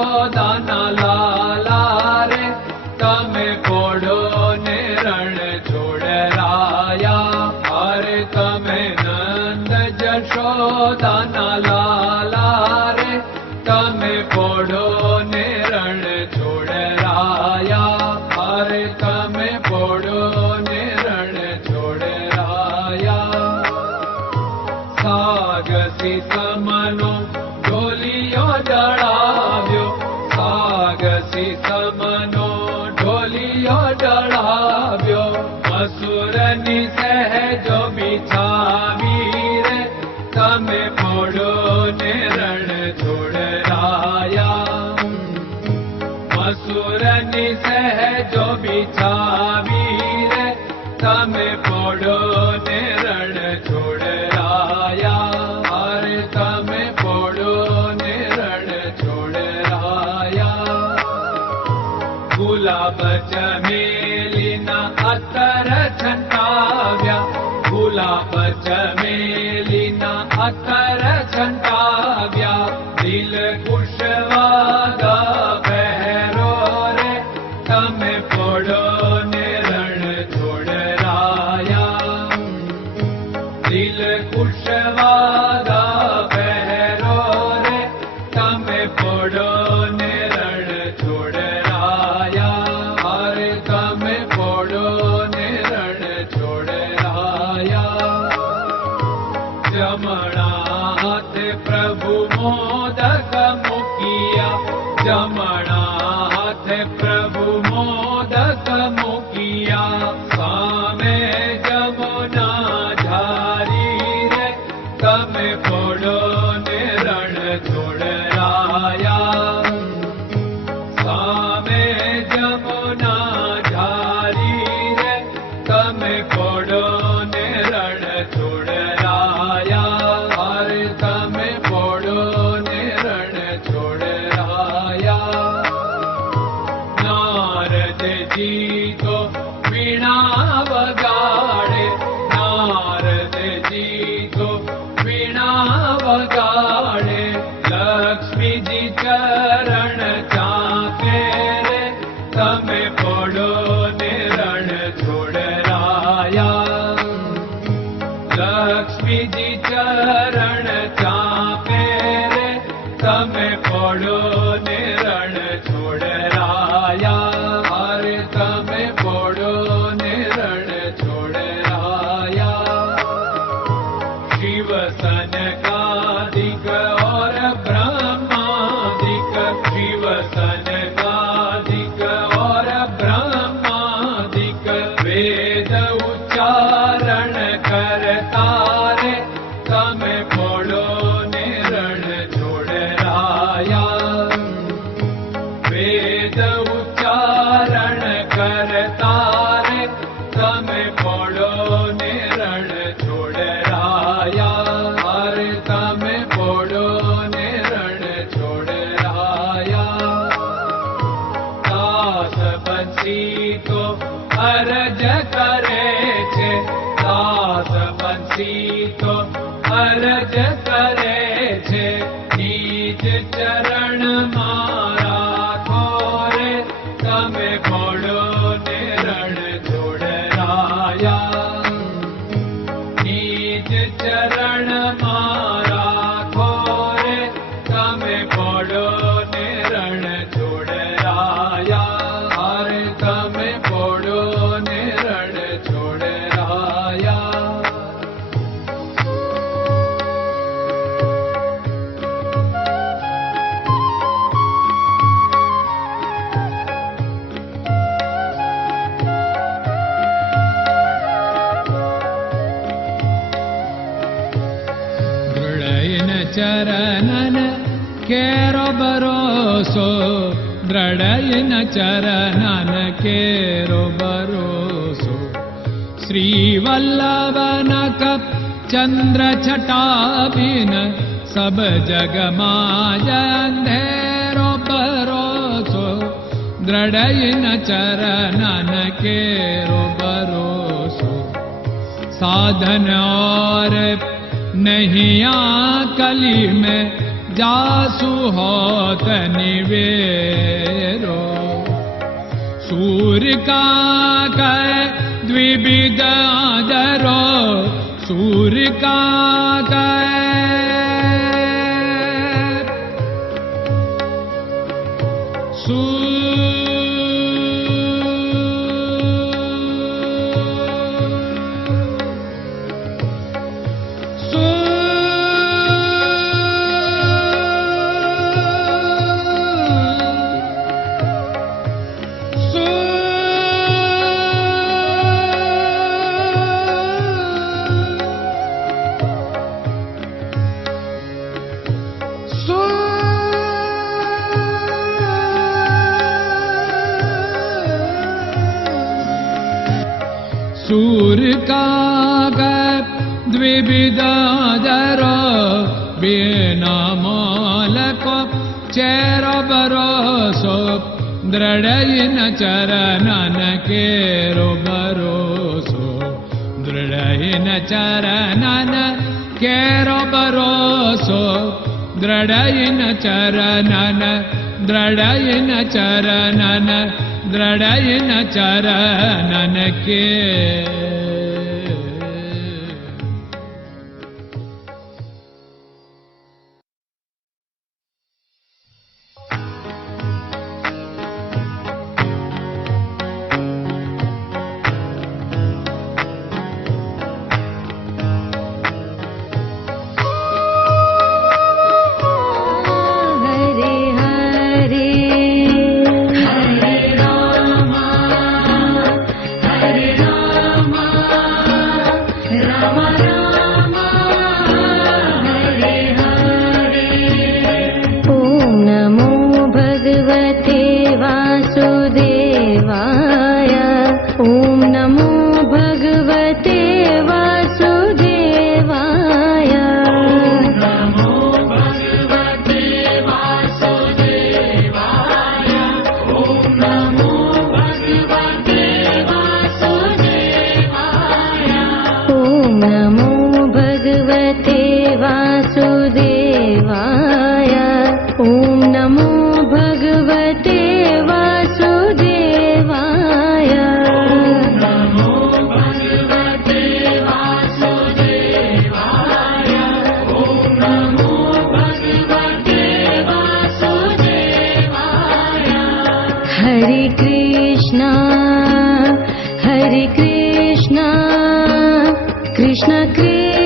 જશોદાના લાલા રે તમે પોડો ને રણ છોડરાયા. અરે તમે નંદ જશોદાના લાલા રે તમે પોડો ને રણ છોડરાયા. અરે તમે પોડો ને રણ છોડરાયા. સાગસી સમનો ઢોલિયો ડળાવ્યો, સાગસી સમનો ઢોલિયો ડળાવ્યો. મસૂરની સહેજો બિછાવી રે તમે પોડો ને રણ છોડરાયા. મસૂરની સહેજો બિછાવી રે તમે પોડો ને રણ છોડરાયા. અરે તમે પોડો ને રણ છોડરાયા. ગુલાબ ચમેલીના અત્તર છંટાવ્યા, ગુલાબ ચમેલીના અત્તર છંટાવ્યા. દિલ કુશવાદા પહેરો રે તમે પોડો ને રણ છોડરાયા. દિલ કુશવાદા પહેરો રે તમે પોડો ને રણ છોડરાયા. અરે તમે પોડો ને રણ છોડરાયા. જમણા હાથે પ્રભુ મોદક મૂકિયા, જમણા હાથે પ્રભુ મોદક મૂકિયા. સામે જમુના ઝારી રે તમે પોડો ને રણ છોડરાયા. સામે જમુના ઝારી રે તમે પોડો ને રણ છોડરાયા. અરે તમે પોડો ને રણ છોડરાયા. નારદજી તો વીણા વગાડે, નારદજી તો વીણા વગાડે. લક્ષ્મીજી ચરણ ચાકે રે તમે પોડો ને રણ છોડરાયા. લક્ષ્મીજી ચરણ ચાપે રે તમે પોડો ને રણ છોડરાયા. અરે તમે પોડો ને રણ છોડરાયા. શિવ સનકાદિક और ब्रह्मादिक, शिव सनकादिक और ब्रह्मादिक. वेद उच्चारण करता रे તમે પોડો ને રણ છોડરાયા. વેદ ઉચ્ચારણ કરતા રે તમે પોડો ને રણ છોડરાયા. અરે તમે પોડો ને રણ છોડરાયા. દાસ બંસી તો અરજ કરે છે, દાસ બંસી તો અરજ કરે છે. નીચ ચરણ મારા ખોરે તમે પોડો ને રણ છોડરાયા. નીચ ચરણ મારા ખોરે તમે પોડો ને રણ છોડરાયા. અરે તમે પોડો ને રણ છોડરાયા. ચરણન કેરો ભરોસો, દ્રઢયન ચરણન કેરો ભરોસો. શ્રી વલ્લભન કપ ચંદ્ર છટાબિન સબ જગમાં અંધેરો ભરોસો. દ્રઢયન ચરણન કેરો ભરોસો. साधन और नहीं कली में जासु होत निवेरो। सूर्य का कै द्विविध आदरो, सूर्य का सूर्य का द्विविधादरो, बिना मोल को चेर भरोसो, दृढ़ चरणन केरो भरोसो, दृढ़ चरणन केरो भरोसो, दृढ़ चरणन, दृढ़ चरणन, दृढ़ चरणन के। Krishna Krishna